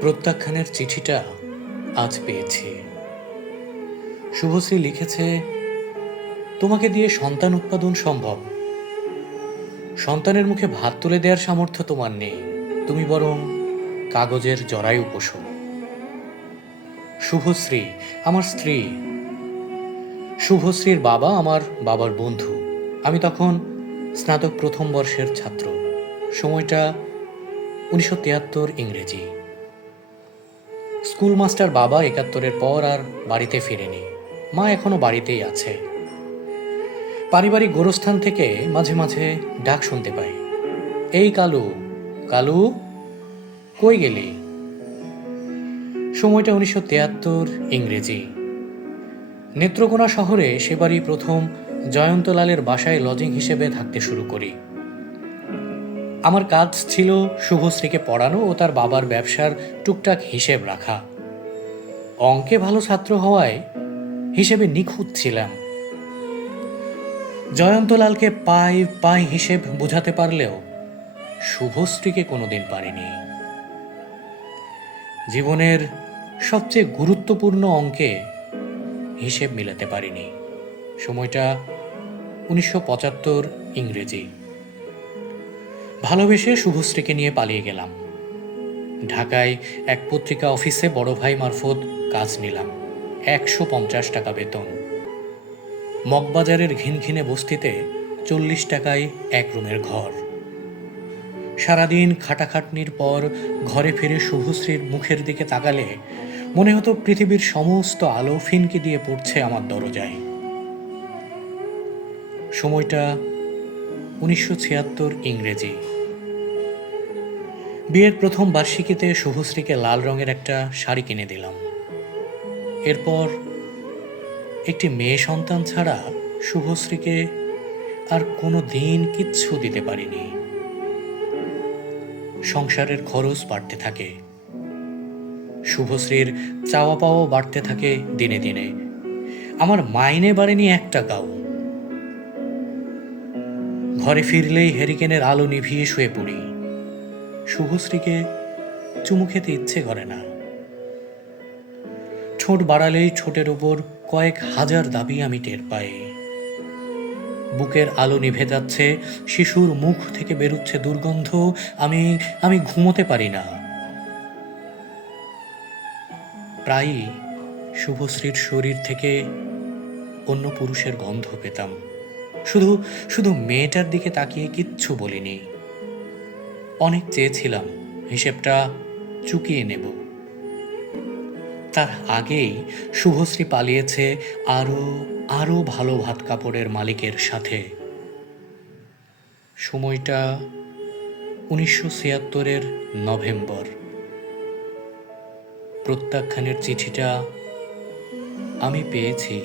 প্রত্যাখ্যানের চিঠিটা আজ পেয়েছি। শুভশ্রী লিখেছে, তোমাকে দিয়ে সন্তান উৎপাদন সম্ভব। সন্তানের মুখে ভাত তুলে দেওয়ার সামর্থ্য তোমার নেই। তুমি বরং কাগজের জরায়ু পোষো। শুভশ্রী, আমার স্ত্রী। শুভশ্রীর বাবা আমার বাবার বন্ধু। আমি তখন স্নাতক প্রথম বর্ষের ছাত্র। সময়টা উনিশশো তিয়াত্তর ইংরেজি। স্কুল মাস্টার বাবা একাত্তরের পর আর বাড়িতে ফিরেনি। মা এখনও বাড়িতেই আছে। পারিবারিক গোরস্থান থেকে মাঝে মাঝে ডাক শুনতে পাই। এই কালু কালু, কই গেলি? সময়টা উনিশশো তিয়াত্তর ইংরেজি। নেত্রকোনা শহরে সেবারই প্রথম জয়ন্তলালের বাসায় লজিং হিসেবে থাকতে শুরু করি। আমার কাজ ছিল শুভশ্রীকে পড়ানো ও তার বাবার ব্যবসার টুকটাক হিসেব রাখা। অঙ্কে ভালো ছাত্র হওয়ায় হিসেবে নিখুঁত ছিলাম। জয়ন্তলালকে পাই পাই হিসেব বোঝাতে পারলেও শুভশ্রীকে কোনোদিন পারিনি। জীবনের সবচেয়ে গুরুত্বপূর্ণ অঙ্কে হিসেব মিলাতে পারিনি। সময়টা উনিশশো পঁচাত্তর ইংরেজি। ভালোবেসে শুভশ্রীকে নিয়ে পালিয়ে গেলাম। ঢাকায় এক পত্রিকা অফিসে বড় ভাই মারফত কাজ নিলাম, একশো পঞ্চাশ টাকা বেতন। মগবাজারের ঘিনঘিনে বস্তিতে চল্লিশ টাকায় এক রুমের ঘর। সারাদিন খাটাখাটনির পর ঘরে ফিরে শুভশ্রীর মুখের দিকে তাকালে মনে হতো পৃথিবীর সমস্ত আলো ফিনকি দিয়ে পড়ছে আমার দরজায়। সময়টা উনিশশো ছিয়াত্তর ইংরেজি। বিয়ের প্রথম বার্ষিকীতে শুভশ্রীকে লাল রঙের একটা শাড়ি কিনে দিলাম। এরপর একটি মেয়ে সন্তান ছাড়া শুভশ্রীকে আর কোনো দিন কিচ্ছু দিতে পারিনি। সংসারের খরচ বাড়তে থাকে। শুভশ্রীর চাওয়া পাওয়াও বাড়তে থাকে দিনে দিনে। আমার মাইনে বাড়েনি এক টাকাও। ঘরে ফিরলেই হেরিকেনের আলো নিভিয়ে শুয়ে পড়ি। শুভশ্রীকে চুমু খেতে ইচ্ছে করে না। ঠোঁট বাড়ালেই ঠোঁটের ওপর কয়েক হাজার দাবি আমি টের পাই। বুকের আলো নিভে যাচ্ছে, শিশুর মুখ থেকে বেরুচ্ছে দুর্গন্ধ, আমি আমি ঘুমোতে পারি না। প্রায়ই শুভশ্রীর শরীর থেকে অন্য পুরুষের গন্ধ পেতাম। শুধু শুধু মেয়েটার দিকে তাকিয়ে কিচ্ছু বলিনি। অনেক চেয়েছিলাম, হিসেবটা চুকিয়ে নেব। তার আগেই শুভশ্রী পালিয়েছে আরও আরও ভালো ভাত কাপড়ের মালিকের সাথে। সময়টা উনিশশো ছিয়াত্তরের নভেম্বর। প্রত্যাখ্যানের চিঠিটা আমি পেয়েছি।